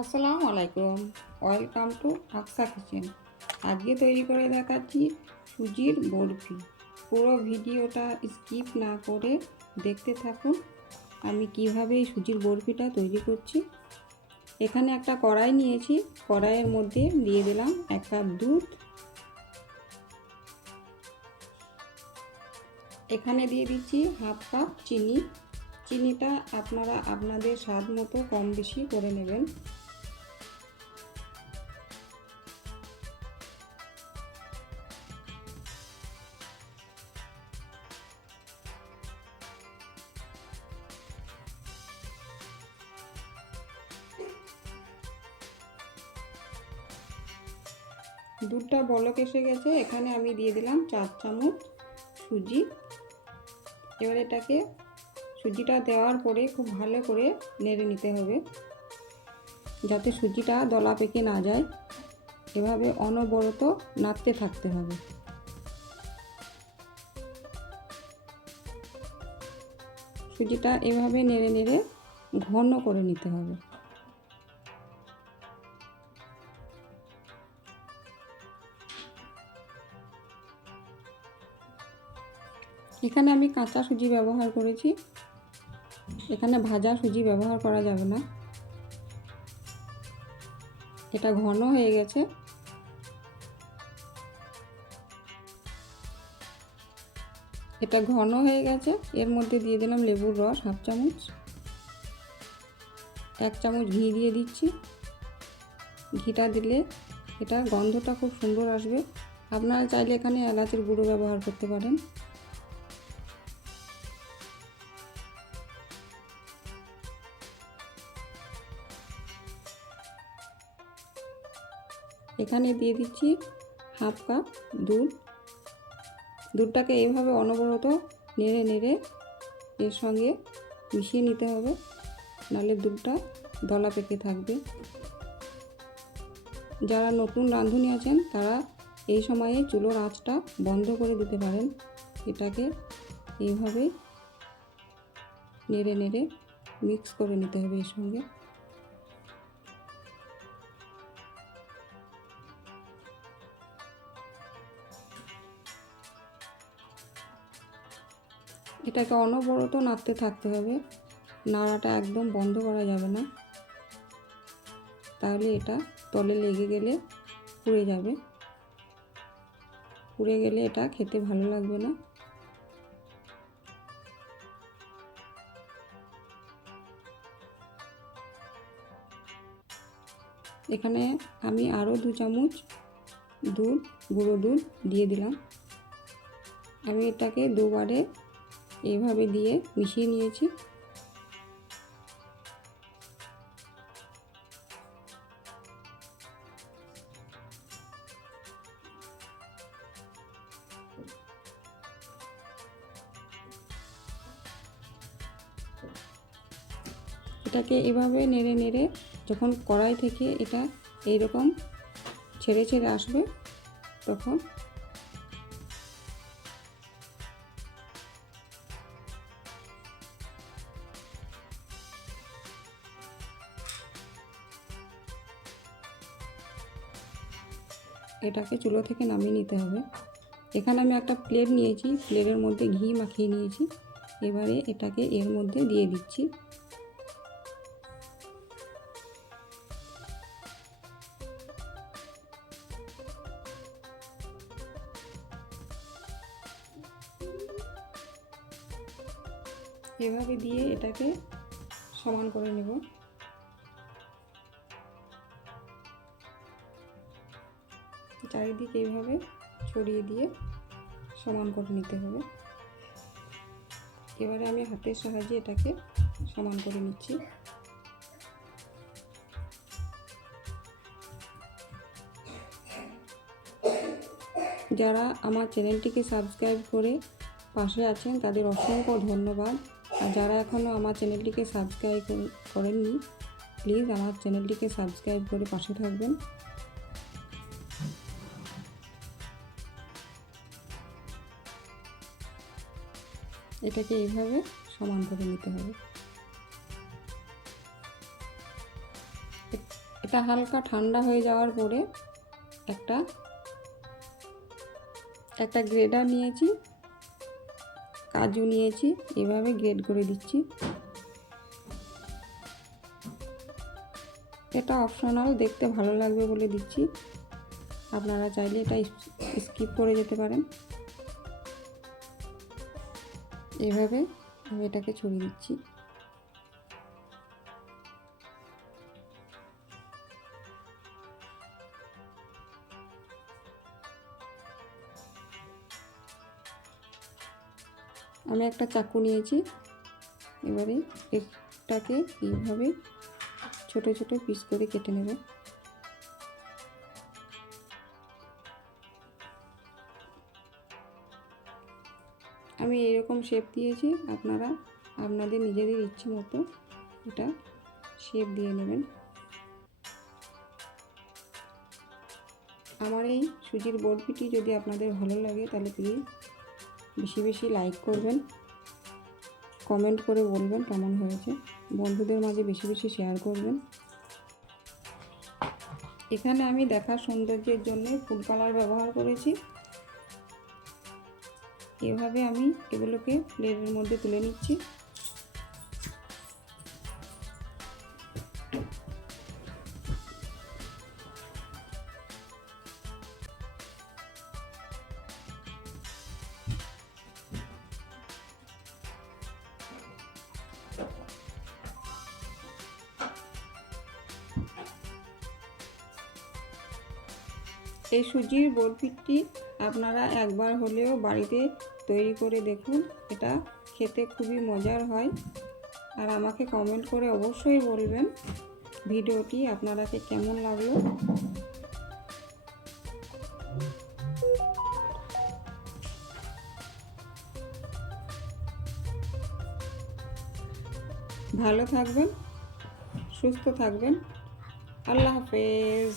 আসসালামু আলাইকুম, welcome to Aqsa kitchen. আজকে তৈরি করে দেখাচ্ছি সুজির বরফি। পুরো ভিডিওটা স্কিপ না করে দেখতে থাকুন আমি কিভাবে এই সুজির বরফিটা তৈরি করছি। এখানে একটা কড়াই নিয়েছি, কড়াইয়ের মধ্যে দিয়ে দিলাম 1 কাপ দুধ। এখানে দিয়ে দিচ্ছি হাফ কাপ চিনি। চিনিটা আপনারা আপনাদের স্বাদ মতো কম বেশি করে নেবেন। দুধটা বলক এসে গেছে, এখানে আমি দিয়ে দিলাম 4 চামচ সুজি। এবার এটাকে সুজিটা দেওয়ার পরে খুব ভালো করে নেড়ে নিতে হবে যাতে সুজিটা দলা পেকে না যায়। এভাবে অনবরত নাড়তে থাকতে হবে। সুজিটা এভাবে নেড়ে নেড়ে ঘন করে নিতে হবে। এখানে আমি কাঁচা সুজি ব্যবহার করেছি, এখানে ভাজা সুজি ব্যবহার করা যাবে না। এটা ঘন হয়ে গেছে। এটা ঘন হয়ে গেছে। এর মধ্যে দিয়ে দিলাম লেবুর রস হাফ চামচ। 1 চামচ ঘি দিয়ে দিচ্ছি। ঘিটা দিলে এটার গন্ধটা খুব সুন্দর আসবে। আপনারা চাইলে এখানে এলাচের গুঁড়ো ব্যবহার করতে পারেন। এখানে দিয়ে দিচ্ছি হাফ কাপ দুধ। দুধটাকে এইভাবে অনবরত নেড়ে নেড়ে এর সঙ্গে মিশিয়ে নিতে হবে, নাহলে দুধটা দলা পেকে থাকবে। যারা নতুন রাঁধুনি আছেন তারা এই সময়ে চুলোর আঁচটা বন্ধ করে দিতে পারেন। এটাকে এইভাবে নেড়ে নেড়ে মিক্স করে নিতে হবে এর সঙ্গে। এটাকে অনবরত নাড়তে থাকতে হবে, নাড়াটা একদম বন্ধ করা যাবে না, তাহলে এটা তলে লেগে গেলে পুড়ে যাবে। পুড়ে গেলে এটা খেতে ভালো লাগবে না। এখানে আমি আরও 2 চামচ গুঁড়ো দুধ দিয়ে দিলাম। আমি এটাকে দুবারে এইভাবে দিয়ে মিশিয়ে নিয়েছি। এটাকে এভাবে নেড়ে নেড়ে যখন কড়াই থেকে এটা এইরকম ছেড়ে ছেড়ে আসবে, তখন এটাকে চুলো থেকে নামিয়ে নিতে হবে। এখানে আমি একটা প্লেট নিয়েছি, প্লেটের মধ্যে ঘি মাখিয়ে নিয়েছি। এবারে এটাকে এর মধ্যে দিয়ে দিচ্ছি। এভাবে দিয়ে এটাকে সমান করে নেব। চারিদিকে এইভাবে ছড়িয়ে দিয়ে সমান করে নিতে হবে। এবারে আমি হাতের সাহায্যে এটাকে সমান করে নিচ্ছি। যারা আমার চ্যানেলটিকে সাবস্ক্রাইব করে পাশে আছেন তাদের অসংখ্য ধন্যবাদ। আর যারা এখনও আমার চ্যানেলটিকে সাবস্ক্রাইব করেননি, প্লিজ আমার চ্যানেলটিকে সাবস্ক্রাইব করে পাশে থাকবেন। এটাকে এইভাবে সমান করে নিতে হবে। এটা হালকা ঠান্ডা হয়ে যাওয়ার পরে একটা গ্রেডার নিয়েছি, কাজু নিয়েছি, এভাবে গ্রেড করে দিচ্ছি। এটা অপশনাল, দেখতে ভালো লাগবে বলে দিচ্ছি, আপনারা চাইলে এটা স্কিপ করে যেতে পারেন। এভাবে আমি এটাকে ছড়িয়ে দিচ্ছি। আমি একটা চাকু নিয়েছি, এবারে এটাকে এইভাবে ছোট ছোট পিস করে কেটে নেব। আমি এরকম শেপ দিয়েছি, আপনারা আপনাদের নিজেদের ইচ্ছে মতো এটা শেপ দিয়ে নেবেন। আমার এই সুজির বরফিটি যদি আপনাদের ভালো লাগে তাহলে প্লিজ বেশি বেশি লাইক করবেন, কমেন্ট করে বলবেন কেমন হয়েছে, বন্ধুদের মাঝে বেশি বেশি শেয়ার করবেন। এখানে আমি দেখার সৌন্দর্যের জন্য ফুড কালার ব্যবহার করেছি। এভাবে আমি এগুলোকে প্লেটের মধ্যে তুলে নিচ্ছি। এই সুজির বরফিটি আপনারা একবার হলেও বাড়িতে তৈরি করে দেখুন, এটা খেতে খুবই মজার হয়। আর আমাকে কমেন্ট করে অবশ্যই বলবেন ভিডিওটি আপনারাকে কেমন লাগলো। ভালো থাকবেন, সুস্থ থাকবেন। আল্লাহ হাফেজ।